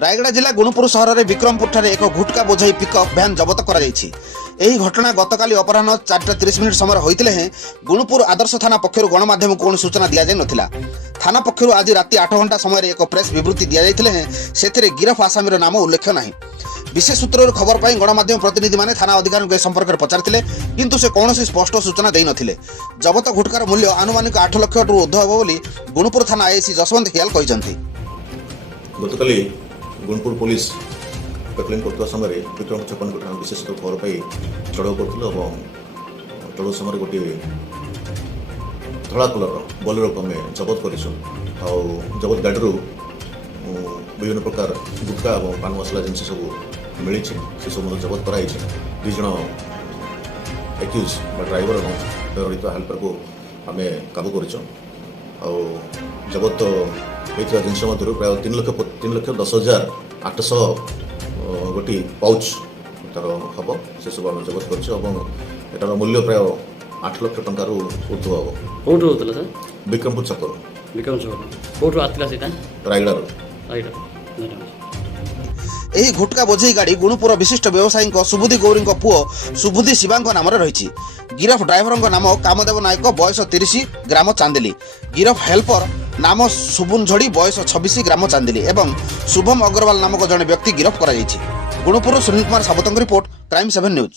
रायगड़ा जिला गुणुपुर सहर में विक्रमपुर ठारे एक गुटका बोझाई पिकअप भ्यान जबत कर घटना गतकाली अपराह 4:30 समय होते हैं गुणुपुर आदर्श थाना पक्षर गणमाध्यम को सूचना दि जाता थाना पक्षर आज राति 8 घंटा समय एक प्रेस विवृत्ति दि जाते हैं से गिरफ आसामी नाम उल्लेख ना विशेष सूत्र खबर पर गणमाध्यम प्रतिनिधि मैंने थाना अधिकारी के संपर्क में पचारे किंतु से कौन स्पष्ट सूचना दे नथिले। जबत गुटकार मूल्य आनुमानिक 8 लाख टू ऊर्ध्व बोली गुणुपुर थाना आईसी जसवंत हियाल कहते। गतकाली गुणपुर पुलिस पेट्रोलिंग करता समय विक्रम छपन घटना विशेष खबर पाई चढ़ाऊ कर चढ़ाऊ समय गोटे धला कलर बोलेरो को आम जबत कर जबत गाड़ी विभिन्न प्रकार गुटका और पान मसला जिन सब मिली से सब जबत कराई दुई जन एक्यूज ड्राइवर और व्यवहित हेल्पर को आम काबू कर जबत होता जिनस मध्य प्राय 3,10,800 गोटी पाउच तार हम से सब आम जबत कर मूल्य प्राय 8 लाख टंकार ऊर्ध्व हम कौट होता सर विक्रमपुर छपर कौट आसला रायगड़ार यही घुटका बोझई गाड़ी गुणुपुर विशिष्ट व्यवसायी सुबुद्धि गौरी पुओ सुबुद्धि शिवा नाम रही। गिरफ ड्राइवर नाम कामदेव नायक बयस 30 ग्राम चांदिली। गिरफ हेल्पर नाम सुबुन झड़ी बयस 26 ग्राम चांदिली एवं शुभम अग्रवाल नामक जड़े व्यक्ति गिरफ कर गुणुपुर सुनील कुमार साबुतଙ୍କ रिपोर्ट क्राइम 7 न्यूज।